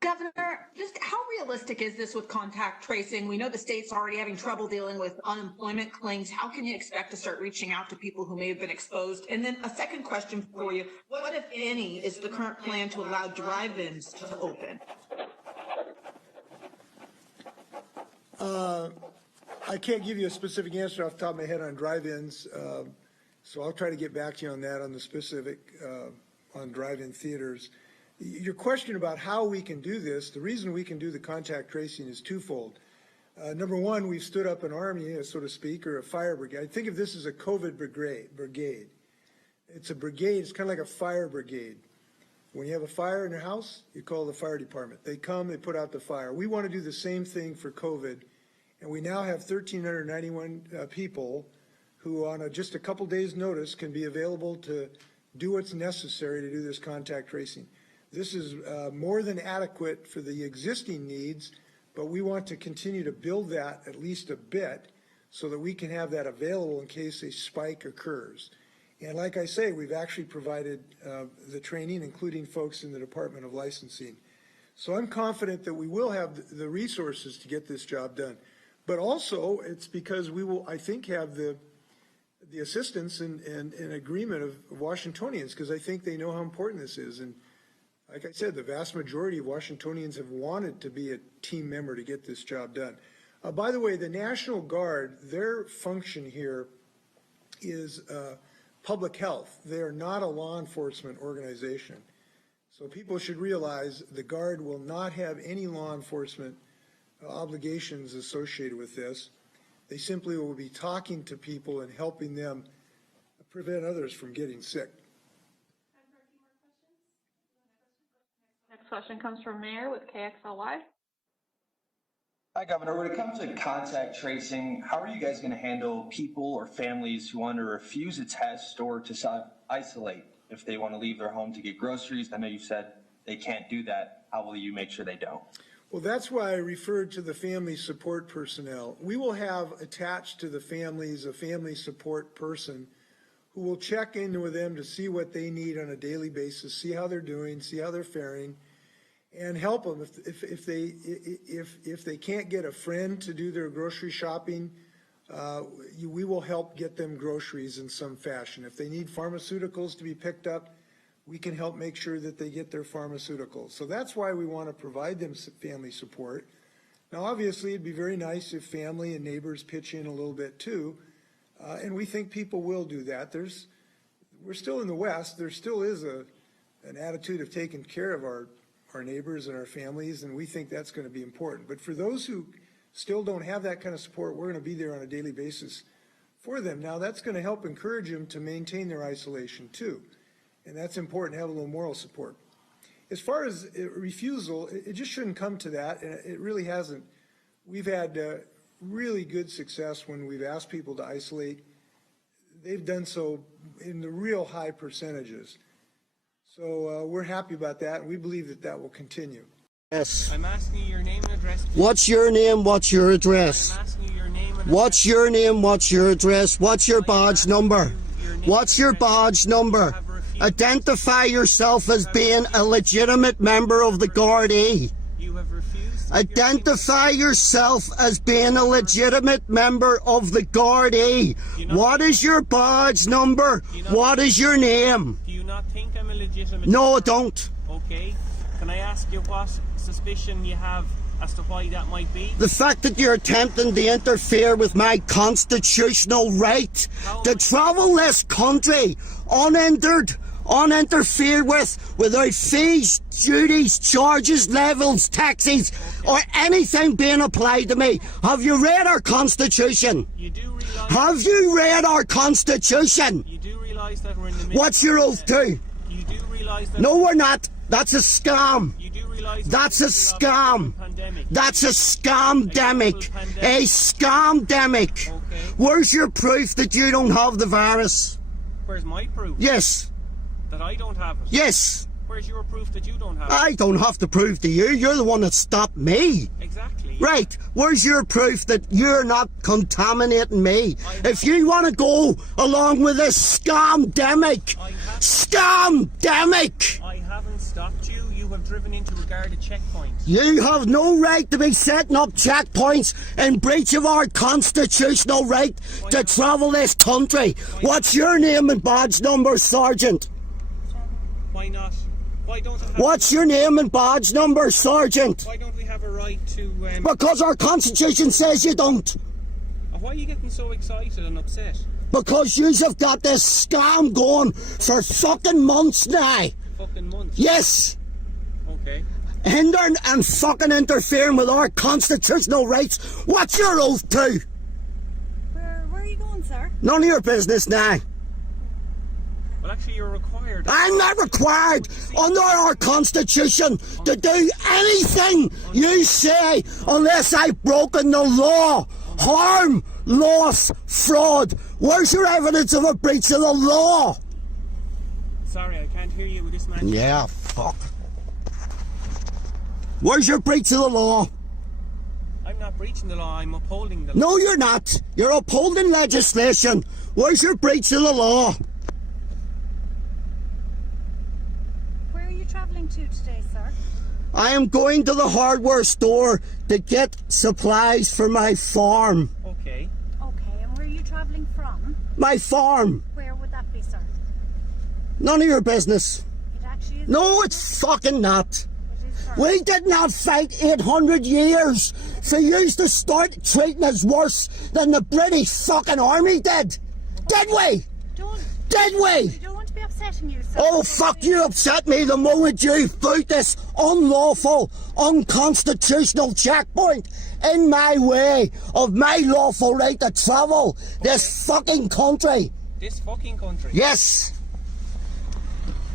Governor, just how realistic is this with contact tracing? We know the state's already having trouble dealing with unemployment claims. How can you expect to start reaching out to people who may have been exposed? And then a second question for you. What, if any, is the current plan to allow drive-ins to open? I can't give you a specific answer off the top of my head on drive-ins, so I'll try to get back to you on that, on the specific, on drive-in theaters. Your question about how we can do this, the reason we can do the contact tracing is twofold. Number one, we've stood up an army, so to speak, or a fire brigade. Think of this as a COVID brigade. It's a brigade, it's kind of like a fire brigade. When you have a fire in your house, you call the fire department. They come, they put out the fire. We want to do the same thing for COVID, and we now have 1,391 people who on just a couple days' notice can be available to do what's necessary to do this contact tracing. This is more than adequate for the existing needs, but we want to continue to build that at least a bit so that we can have that available in case a spike occurs. And like I say, we've actually provided the training, including folks in the Department of Licensing. So I'm confident that we will have the resources to get this job done. But also, it's because we will, I think, have the assistance and agreement of Washingtonians, because I think they know how important this is. And like I said, the vast majority of Washingtonians have wanted to be a team member to get this job done. By the way, the National Guard, their function here is public health. They are not a law enforcement organization. So people should realize the Guard will not have any law enforcement obligations associated with this. They simply will be talking to people and helping them prevent others from getting sick. Next question comes from Mayor with KXLY. Hi, Governor. When it comes to contact tracing, how are you guys going to handle people or families who want to refuse a test or to self-isolate if they want to leave their home to get groceries? I know you said they can't do that. How will you make sure they don't? Well, that's why I referred to the family support personnel. We will have attached to the families a family support person who will check in with them to see what they need on a daily basis, see how they're doing, see how they're faring, and help them. If they can't get a friend to do their grocery shopping, we will help get them groceries in some fashion. If they need pharmaceuticals to be picked up, we can help make sure that they get their pharmaceuticals. So that's why we want to provide them family support. Now, obviously, it'd be very nice if family and neighbors pitch in a little bit too, and we think people will do that. We're still in the West. There still is an attitude of taking care of our neighbors and our families, and we think that's going to be important. But for those who still don't have that kind of support, we're going to be there on a daily basis for them. Now, that's going to help encourage them to maintain their isolation too. And that's important to have a little moral support. As far as refusal, it just shouldn't come to that, and it really hasn't. We've had really good success when we've asked people to isolate. They've done so in the real high percentages. So we're happy about that, and we believe that that will continue. Yes. I'm asking you your name and address. Please. What's your name? What's your address? I'm asking you your name and What's address. your name? What's your address? What's your badge number? What's your badge number? Identify yourself as being a legitimate member of the Gardaí. You have refused. Identify yourself as being a legitimate member of the Gardaí. What is your badge number? What is your name? Do you not think I'm a legitimate? No, I don't. Okay. Can I ask you what suspicion you have as to why that might be? The fact that you're attempting to interfere with my constitutional right to travel this country unhindered, uninterfered with, without fees, duties, charges, levels, taxes, or anything being applied to me. Have you read our Constitution? You do realise. Have you read our Constitution? You do realise that we're in the midst. What's your oath to? You do realise that. No, we're not. That's a scam. You do realise. That's a scam. That's a scam-demic. A scam-demic. Okay. Where's your proof that you don't have the virus? Where's my proof? Yes. That I don't have it. Yes. Where's your proof that you don't have it? I don't have to prove to you. You're the one that stopped me. Exactly. Right. Where's your proof that you're not contaminating me? If you want to go along with this scam-demic. Scam-demic. I haven't stopped you. You have driven into a guarded checkpoint. You have no right to be setting up checkpoints in breach of our constitutional right to travel this country. What's your name and badge number, Sergeant? Why not? Why don't we have What's your name and badge number, Sergeant? Why don't we have a right to? Because our constitution says you don't. Why are you getting so excited and upset? Because yous have got this scam going for fucking months now. Fucking months. Yes. Okay. Hindering and fucking interfering with our constitutional rights. What's your oath to? Where are you going, sir? None of your business now. Well, actually, you're required. I'm not required under our constitution to do anything you say unless I've broken the law. Harm, loss, fraud. Where's your evidence of a breach of the law? Sorry, I can't hear you with this man. Yeah, fuck. Where's your breach of the law? I'm not breaching the law, I'm upholding the law. No, you're not. You're upholding legislation. Where's your breach of the law? Where are you travelling to today, sir? I am going to the hardware store to get supplies for my farm. Okay. Okay, and where are you travelling from? My farm. Where would that be, sir? None of your business. It actually is. No, it's fucking not. It is, sir. We did not fight 800 years for you to start treating us worse than the British fucking army did. Did we? Don't. Did we? We don't want to be upsetting you, sir. Oh, fuck, you upset me the moment you put this unlawful, unconstitutional checkpoint in my way of my lawful right to travel this fucking country. This fucking country. Yes.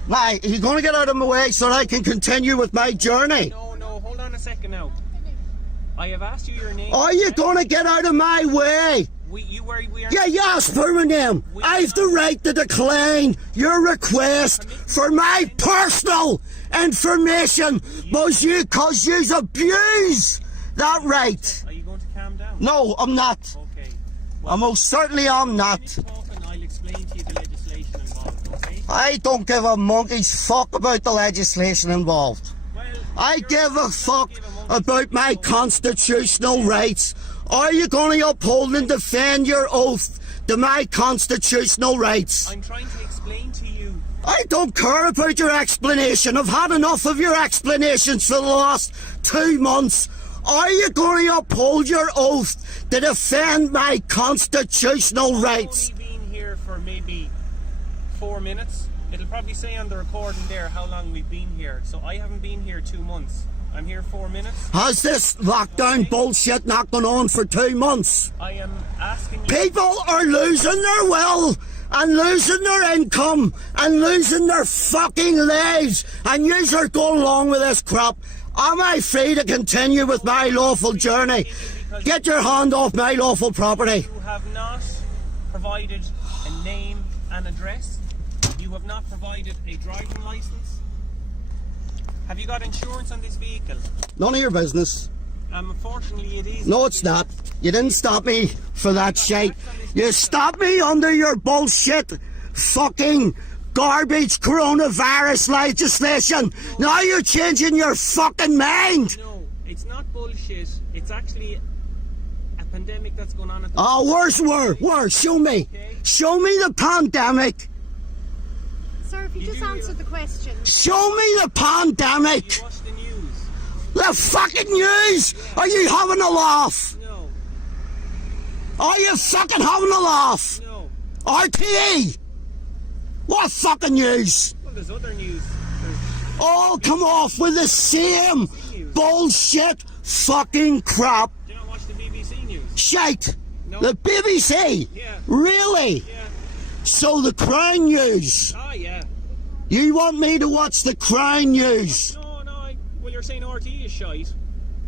Now, are you going to get out of my way so that I can continue with my journey? No, hold on a second now. I have asked you your name. Are you going to get out of my way? We are. Yeah, you asked for my name. I've the right to decline your request for my personal information because you abuse that right. Are you going to calm down? No, I'm not. Okay. I most certainly am not. I'll explain to you the legislation involved, okay? I don't give a monkey's fuck about the legislation involved. Well, I give a fuck about my constitutional rights. Are you going to uphold and defend your oath to my constitutional rights? I'm trying to explain to you. I don't care about your explanation. I've had enough of your explanations for the last 2 months. Are you going to uphold your oath to defend my constitutional rights? I've only been here for maybe 4 minutes. It'll probably say on the recording there how long we've been here. So I haven't been here 2 months. I'm here 4 minutes. Has this lockdown bullshit not gone on for 2 months? I am asking you. People are losing their will and losing their income and losing their fucking lives, and yous are going along with this crap. Am I free to continue with my lawful journey? Get your hand off my lawful property. You have not provided a name and address. You have not provided a driving license. Have you got insurance on this vehicle? None of your business. Unfortunately, it is. No, it's not. You didn't stop me for that shite. You stopped me under your bullshit fucking garbage coronavirus legislation. Now you're changing your fucking mind. No, it's not bullshit. It's actually a pandemic that's going on at the Oh, where? Show me. Show me the pandemic. Sir, if you just answer the question. Show me the pandemic. You watch the news? The fucking news. Are you having a laugh? No. Are you fucking having a laugh? No. RTE. What fucking news? Well, there's other news. Oh, come off with the same bullshit fucking crap. Do you not watch the BBC news? Shite. No. The BBC? Yeah. Really? Yeah. So the Crown News. Ah, yeah. You want me to watch the Crown News? No. Well, you're saying RT is shite.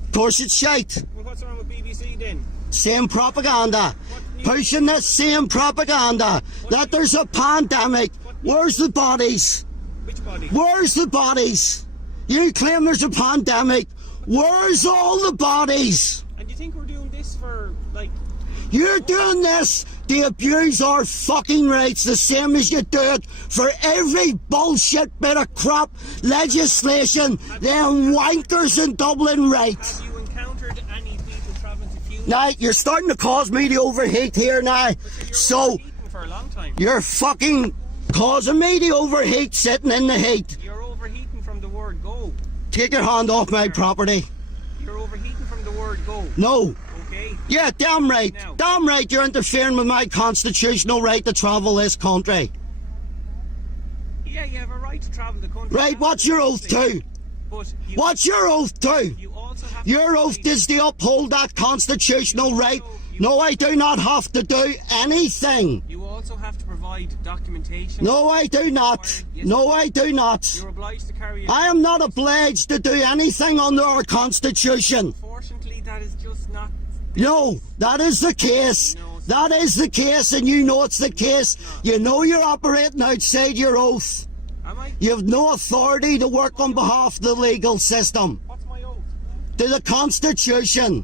Of course it's shite. Well, what's wrong with BBC then? Same propaganda. Pushing the same propaganda. That there's a pandemic. Where's the bodies? Which body? Where's the bodies? You claim there's a pandemic. Where's all the bodies? And you think we're doing this for, like... You're doing this to abuse our fucking rights the same as you do it for every bullshit bit of crap legislation them wankers in Dublin write. Have you encountered any people travelling to funerals? Now, you're starting to cause me to overheat here now. You're So, overheating for a long time. you're fucking causing me to overheat sitting in the heat. You're overheating from the word go. Take your hand off my property. You're overheating from the word go. No. Okay? Yeah, damn right. No. Damn right you're interfering with my constitutional right to travel this country. Yeah, you have a right to travel the country. Right, what's your oath to? But you, What's your oath to? you also have to Your oath provide- is to uphold that constitutional right. No, I do not have to do anything. You also have to provide documentation. No, I do not. No, I do not. You're obliged to carry. I am not obliged to do anything under our constitution. Unfortunately, that is just not. No, that is the case. That is the case, and you know it's the case. You know you're operating outside your oath. Am I? You have no authority to work on behalf of the legal system. What's my oath? To the Constitution.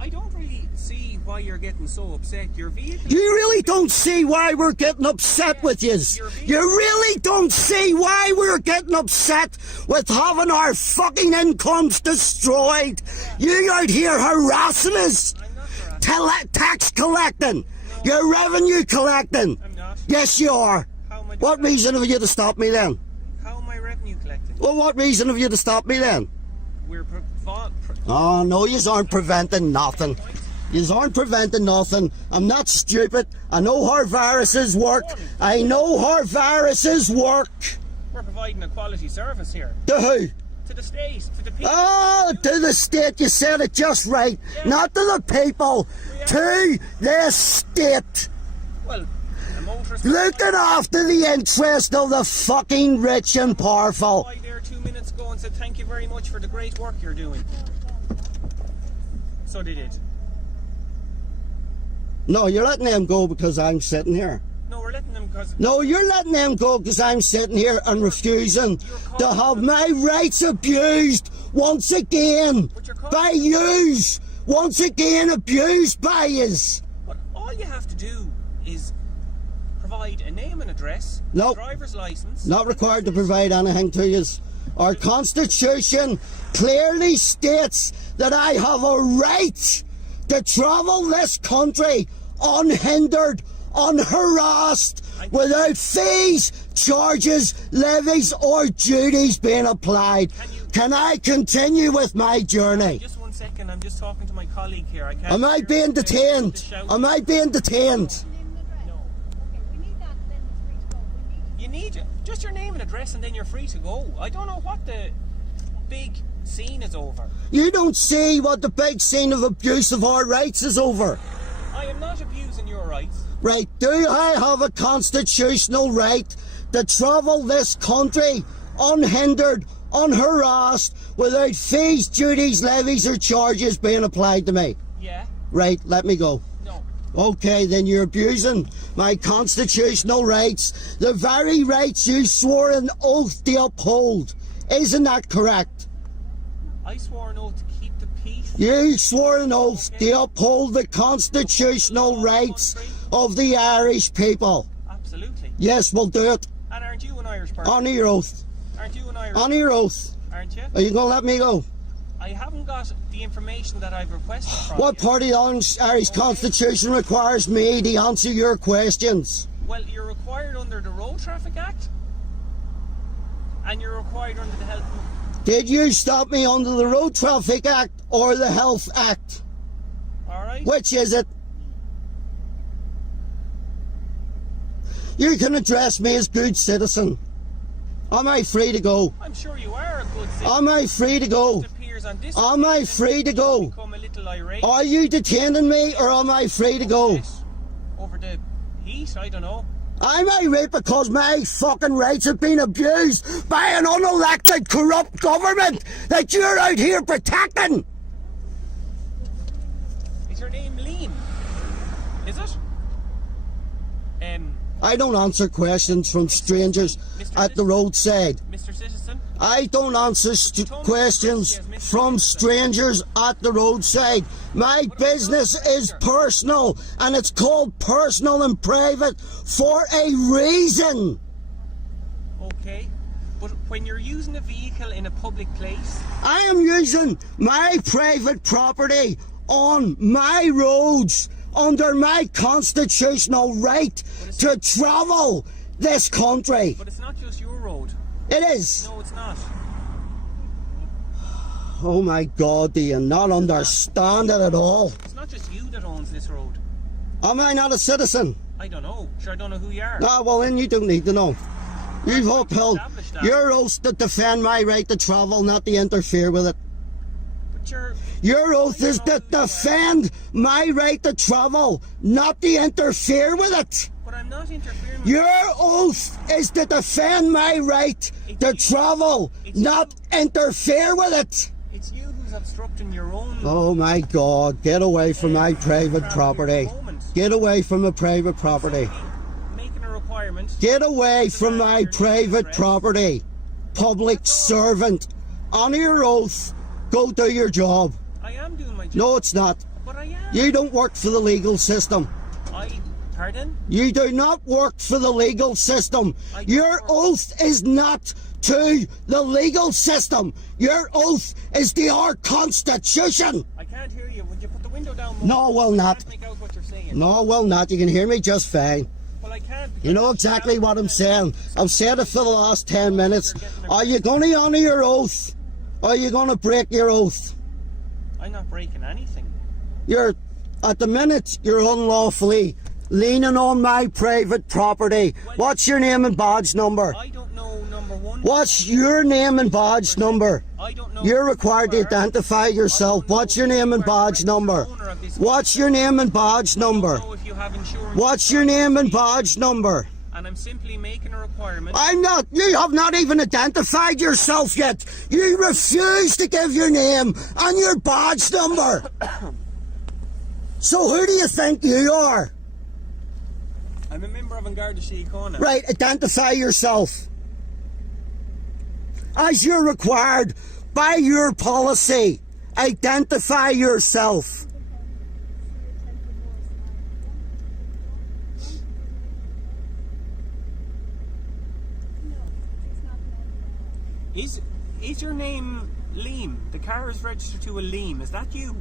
I don't really see why you're getting so upset. Your vehicle. You really don't see why we're getting upset with yous. You really don't see why we're getting upset with having our fucking incomes destroyed. You out here harassing us. I'm not harassing. Tax collecting. You're revenue collecting. I'm not. Yes, you are. How am I What doing reason have you to stop me then? that? How am I revenue collecting? Well, what reason have you to stop me then? We're Oh, no, yous aren't preventing nothing. Yous aren't preventing nothing. I'm not stupid. I know how viruses work. I know how viruses work. we're providing a quality service here To who? to the state, to the people. Oh, to the state. You said it just right. Not to the people. To the state. Well, a motorist. Looking after the interest of the fucking rich and powerful. By there 2 minutes ago and said thank you very much for the great work you're doing. So they did. No, you're letting them go because I'm sitting here. No, we're letting them because. No, you're letting them go because I'm sitting here and refusing to have my rights abused once again by yous. Once again abused by yous. But all you have to do is provide a name and address, Nope. driver's license. Not required to provide anything to yous. Our Constitution clearly states that I have a right to travel this country unhindered, unharassed, without fees, charges, levies, or duties being applied. Can I continue with my journey? Just 1 second, I'm just talking to my colleague here. I can't. Am I hear being you. detained? Shout. Am I being detained? No. Okay, we need that, then it's free to go. We need You need just your name and address, and then you're free to go. I don't know what the big scene is over. You don't see what the big scene of abuse of our rights is over. I am not abusing your rights. Right, do I have a constitutional right to travel this country unhindered, unharassed, without fees, duties, levies, or charges being applied to me? Yeah. Right, let me go. No. Okay, then you're abusing my constitutional rights, the very rights you swore an oath to uphold. Isn't that correct? I swore an oath to keep the peace. You swore an oath to uphold the constitutional rights of the Irish people. Absolutely. Yes, we'll do it. And aren't you an Irish person? Honour your oath. Aren't you an Irish? Honour your oath. Aren't you? Are you going to let me go? I haven't got the information that I've requested from What you. part of the Irish Constitution requires me to answer your questions? Well, you're required under the Road Traffic Act, and you're required under the Health. Did you stop me under the Road Traffic Act or the Health Act? All right. Which is it? You can address me as good citizen. Am I free to go? I'm sure you are a good citizen. Am I free to go? It appears on this Am I occasion free to you go? become a little irate Are you detaining me or am I free to go? over the heat. I don't know. I'm irate because my fucking rights have been abused by an unelected, corrupt government that you're out here protecting. Is your name Liam? Is it? I don't answer questions from strangers at the roadside. Mr. Citizen, I don't answer questions from strangers at the roadside. My business is personal, and it's called personal and private for a reason. okay, but when you're using a vehicle in a public place, I am using my private property on my roads under my constitutional right to travel this country. but it's not just your road. It is. No, it's not. Oh my God, do you not understand it at all? It's not just you that owns this road. Am I not a citizen? I don't know. Sure, I don't know who you are. Ah, well then you don't need to know. You've upheld established that. your oath to defend my right to travel, not to interfere with it. But you're... Your oath is to defend my right to travel, not to interfere with it. But I'm not interfering with Your oath is to defend my right to travel, not interfere with it. It's you who's obstructing your own... Oh my God, get away from my private property. Get away from my private property. Making a requirement. Get away from my private property. Public servant. Honor your oath. Go do your job. I am doing my job. No, it's not. But I am. You don't work for the legal system. Pardon? You do not work for the legal system. Your oath is not to the legal system. Your oath is to our Constitution. I can't hear you. Would you put the window down more? No, will I not. can't make out what you're saying. No, will not. You can hear me just fine. Well, I can't. You know exactly what I'm saying. I've said it for the last 10 minutes. Are you going to honour your oath? Or are you going to break your oath? I'm not breaking anything. At the minute, you're unlawfully leaning on my private property. What's your name and badge number? I don't know, number one. What's your name and badge number? I don't know. You're required to identify yourself. What's your name and badge number? What's your name and badge number? I don't know if you have insurance. What's your name and badge number? And I'm simply making a requirement. I'm not. You have not even identified yourself yet. You refuse to give your name and your badge number. So who do you think you are? I'm a member of Garda Síochána. Right, identify yourself. As you're required by your policy, identify yourself. Is your name Liam? The car is registered to a Liam. Is that you?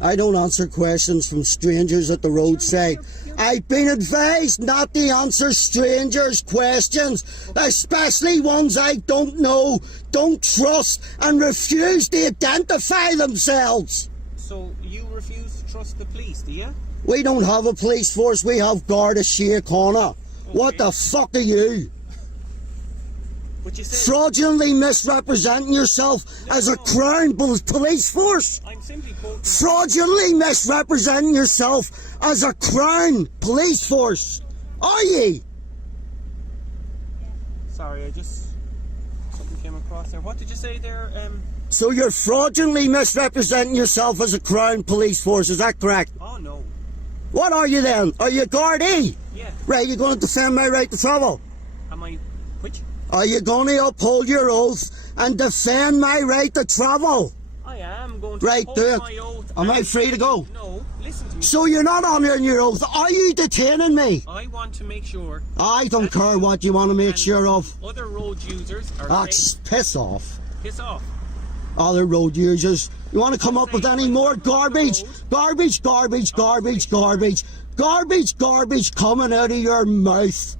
I don't answer questions from strangers at the roadside. I've been advised not to answer strangers' questions, especially ones I don't know, don't trust, and refuse to identify themselves. So you refuse to trust the police, do you? We don't have a police force, we have Garda Síochána. What the fuck are you? But you said... Fraudulently misrepresenting yourself as a crown police force? I'm simply quoting... Fraudulently misrepresenting yourself as a crown police force? Are ye? Sorry, something came across there. What did you say there? So you're fraudulently misrepresenting yourself as a crown police force, is that correct? Oh, no. What are you then? Are you a Gardaí? Yeah. Right, you're going to defend my right to travel? Am I... Which? Are you going to uphold your oath and defend my right to travel? I am going to Right, uphold do it. my oath. Am I free to go? No, listen to me. So you're not honouring your oath. Are you detaining me? I want to make sure... I don't care what you want to make sure of. Other road users are Ah, safe. piss off. Piss off. Other road users. You want to come up with any more garbage? Garbage, garbage, garbage, garbage. Garbage, garbage coming out of your mouth.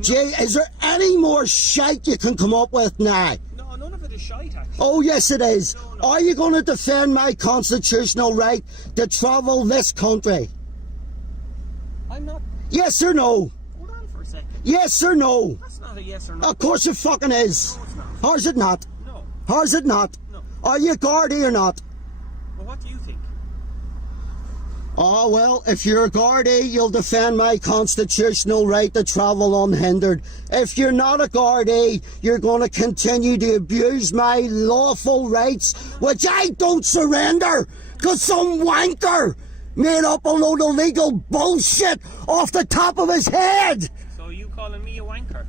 Jay, is there any more shite you can come up with now? No, none of it is shite, actually. Oh, yes, it is. No. Are you going to defend my constitutional right to travel this country? I'm not... Yes or no? Hold on for a second. Yes or no? That's not a yes or no. Of course it fucking is. No, it's not. How's it not? No. How's it not? No. Are you a Gardaí or not? Well, what do you think? Oh, well, if you're a Gardaí, you'll defend my constitutional right to travel unhindered. If you're not a Gardaí, you're going to continue to abuse my lawful rights, which I don't surrender, because some wanker made up a load of legal bullshit off the top of his head. So are you calling me a wanker?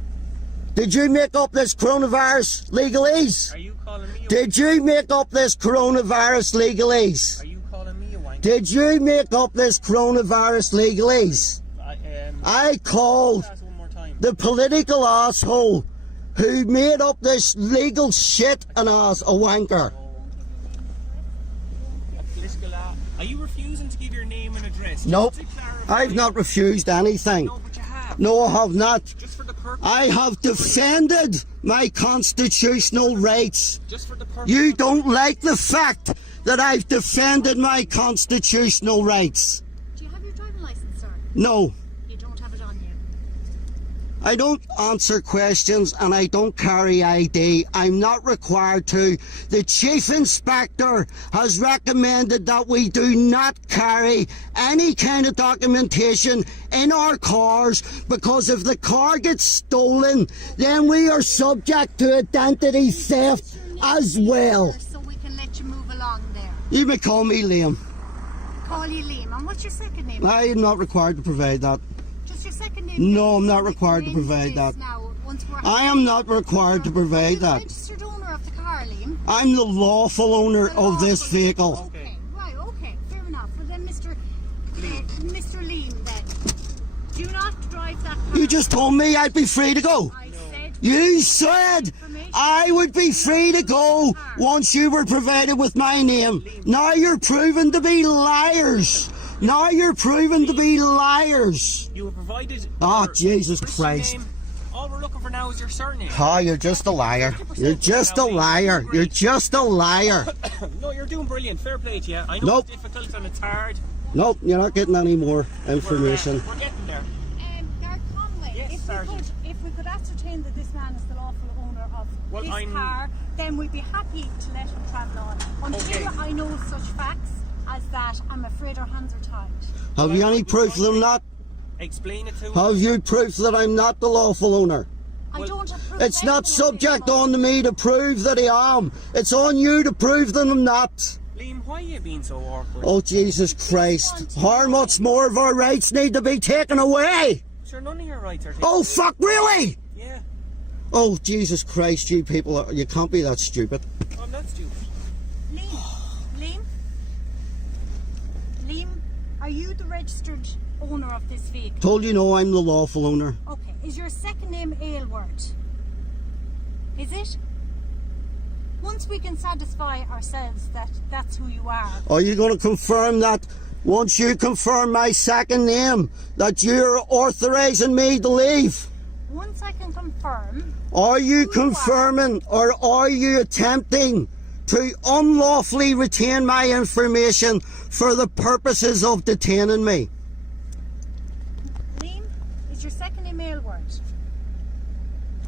Did you make up this coronavirus legalese? Are you calling me a Did you make up this coronavirus legalese? Are you calling me a wanker? Did you make up this coronavirus legalese? I called Ask one more time. the political asshole who made up this legal shit and as a wanker. Are you refusing to give your name and address? Nope. Just to clarify- I've not refused anything. No, but you have. No, I have not. Just for the purpose. I have defended my constitutional rights. Just for the purpose. You don't like the fact that I've defended my constitutional rights. Do you have your driving license, sir? No, You don't have it on you. I don't answer questions and I don't carry ID. I'm not required to. The Chief Inspector has recommended that we do not carry any kind of documentation in our cars because if the car gets stolen, then we are subject to identity theft as well. So we can let you move along there. You may call me Liam. Call you Liam. And what's your second name? I am not required to provide that. Just your second name? No, I'm not We can required to arrange provide this that. now, once we're I am not required to provide Are you the that. registered owner of the car, Liam? I'm the lawful owner The of this lawful- vehicle. Okay, right, okay, fair enough. Well then, Mr. Liam, then, do not drive that car. You just told me I'd be free to go. I said, You said I would be free to go once you were provided with my name. Now you're proven to be liars. Now you're proven to be liars. You have provided. Oh, your Jesus Christian Christ. name. All we're looking for now is your surname. Oh, you're just a liar. You're just a liar. You're just a liar. No, you're doing brilliant. Fair play to you. I know Nope. it's difficult and it's hard. Nope, you're not getting any more information. We're getting there. Gareth Conway, Yes, Sergeant. if we could ascertain that this man is the lawful owner of Well, this I'm- car, then we'd be happy to let him travel on. Until Okay. I know such facts as that, I'm afraid our hands are tied. Have you any proof that I'm not? Explain it to him. Have you proof that I'm not the lawful owner? I Well, don't approve. It's not anything subject anymore. on to me to prove that I am. It's on you to prove that I'm not. Liam, why are you being so awkward? Oh, Jesus Christ. How much more of our rights need to be taken away? Sure, none of your rights are taken. Oh, fuck, really? Yeah. Oh, Jesus Christ, you people, you can't be that stupid. I'm not stupid. Liam, are you the registered owner of this vehicle? Told you no, I'm the lawful owner. Okay, is your second name Aylward? Is it? Once we can satisfy ourselves that that's who you are. Are you going to confirm that once you confirm my second name, that you're authorizing me to leave? Once I can confirm, Are you Who you are. confirming or are you attempting to unlawfully retain my information for the purposes of detaining me? Liam, is your second name Aylward?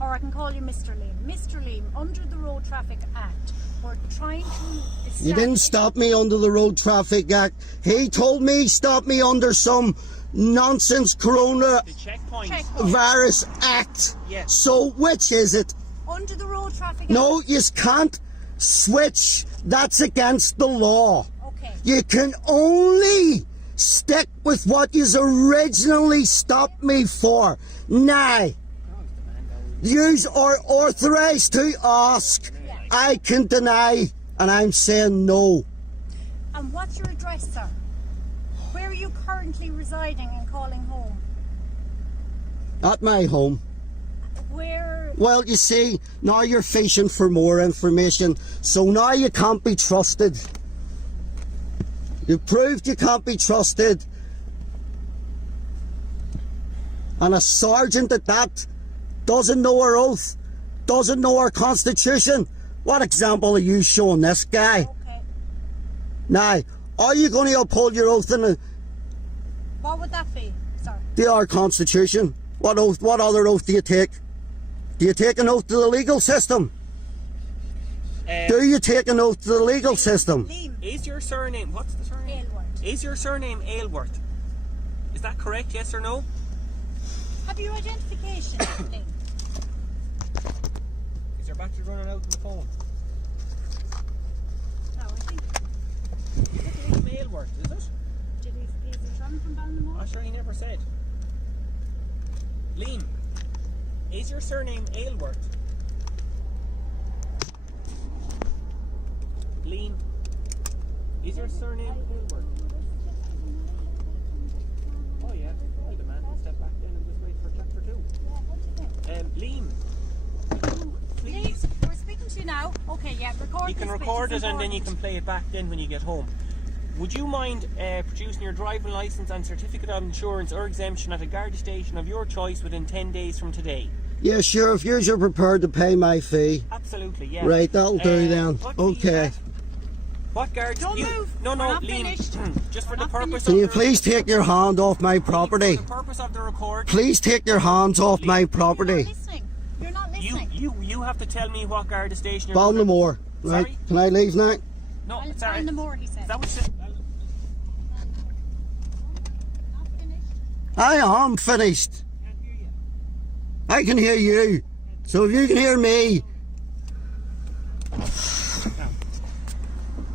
Or I can call you Mr. Liam. Mr. Liam, under the Road Traffic Act, we're trying to establish... You didn't stop me under the Road Traffic Act. He told me stop me under some nonsense coronavirus The checkpoint. act. Yes. So which is it? Under the Road Traffic Act. No, you can't switch. That's against the law. Okay. You can only stick with what you originally stopped me for. Now, yous are authorized to ask. I can deny, and I'm saying no. And what's your address, sir? Where are you currently residing and calling home? At my home. Where... Well, you see, now you're fishing for more information, so now you can't be trusted. You proved you can't be trusted. And a sergeant at that doesn't know our oath, doesn't know our constitution. What example are you showing this guy? Okay. Now, are you going to uphold your oath in What would that be, sir? our constitution? What oath? What other oath do you take? Do you take an oath to the legal system? Do you take an oath to the legal system? Liam Is your surname, what's the surname? Aylward. Is your surname Aylworth? Is that correct, yes or no? Have you identification, Liam? Is your battery running out on the phone? No, I think Is it Liam Aylworth, is it? it is sure he never said. Liam, is your surname Aylward? Liam, is your surname Aylward? Oh yeah, well the man can step back then and just wait for chapter 2. Liam, please. We're speaking to you now. Okay, yeah, record. You can this bit, record it's it and then you important. can play it back then when you get home. Would you mind producing your driving licence and certificate of insurance or exemption at a Garda station of your choice within 10 days from today? Yeah, sure, if you're prepared to pay my fee. Absolutely, yeah. Right, that'll do then. What fee is Okay. that? What guard? Don't move. No, We're not Liam. finished. Just for We're the not purpose finished. of Can you the- please take your hand off my For property? the purpose of the record. Please take your hands off my You're property. not listening. You're not listening. You have to tell me what Garda station you're Ballinamore, right? Sorry? Can I leave now? No, it's I'll alright. the more, he said. Is that what you said? Not finished. I am finished. Can't hear you. I can hear you. So if you can hear me,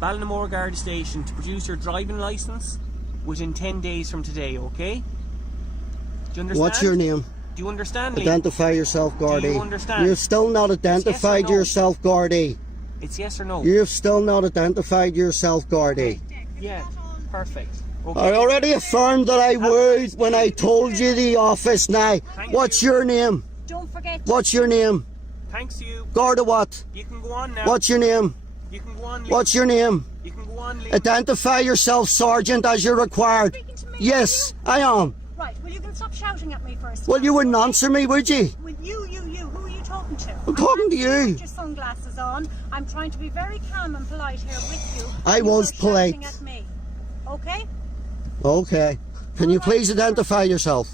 Ballinamore Garda Station to produce your driving licence within 10 days from today, okay? Do you understand? what's your name? Do you understand, Liam? Identify yourself, Gardy. you understand? You've still not identified yes or no? yourself, Gardy. It's yes or no? You've still not identified yourself, Gardy. Yeah, perfect. I Okay. already affirmed that I would when I told you the office now. Thank What's you. your name? Don't forget. What's your name? Thanks to you. Garda what? You can go on now. What's your name? You can go on, Liam. What's your name? You can go on, Liam. Identify yourself, Sergeant, as you're required. Speaking to me, Yes, I am. Right, well, you can stop shouting at me first. Well, you wouldn't answer me, would you? Well, you. Who are you talking to? I'm talking to you. Put your sunglasses on. I'm trying to be very calm and polite here with you. I You was are polite. shouting at me. Okay? Okay. Can you please identify yourself?